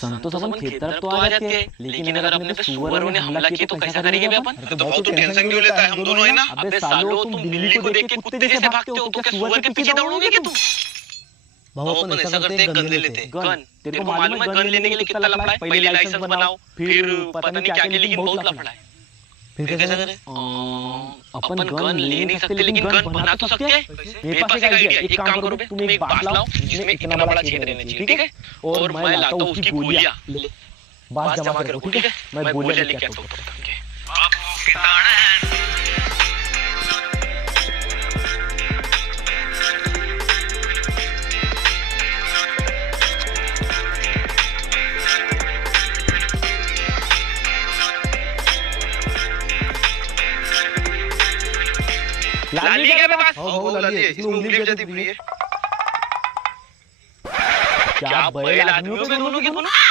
संतोष अपन खेत तरफ तो आ जाते हैं, लेकिन अगर अपने पे सुअरों ने हमला किया तो कैसा करेंगे बे अपन? तो बहुत तो टेंशन क्यों लेता है, हम दोनों है ना। अबे सालो, तुम बिल्ली को देख के कुत्ते जैसे भागते हो, तो क्या सुअर के पीछे दौड़ोगे क्या तुम? भाव अपन ऐसा करते हैं, गन ले लेते हैं। गन? तेरे को मालूम है गन लेने के लिए कितना लफड़ा है? पहले लाइसेंस बनाओ, फिर पता नहीं क्या क्या, लेकिन बहुत लफड़ा है। फिर कैसा करें? अपन गन ले नहीं सकते, लेकिन गन बना तो सकते हैं। मेरे पास एक आइडिया, एक काम करो बे, तुम एक बांस लाओ जिसमें इतना बड़ा छेद रहना चाहिए, ठीक है? और मैं लाता हूँ उसकी गोलियां। बांस जमा के रखो, ठीक है? मैं गोलियां लेके आता हूँ। लाली क्या मेरे पास? हो लाली है, इसमें उंगली भी जाती फ्री है। क्या बैल आदमी हो गए दोनों के दोनों?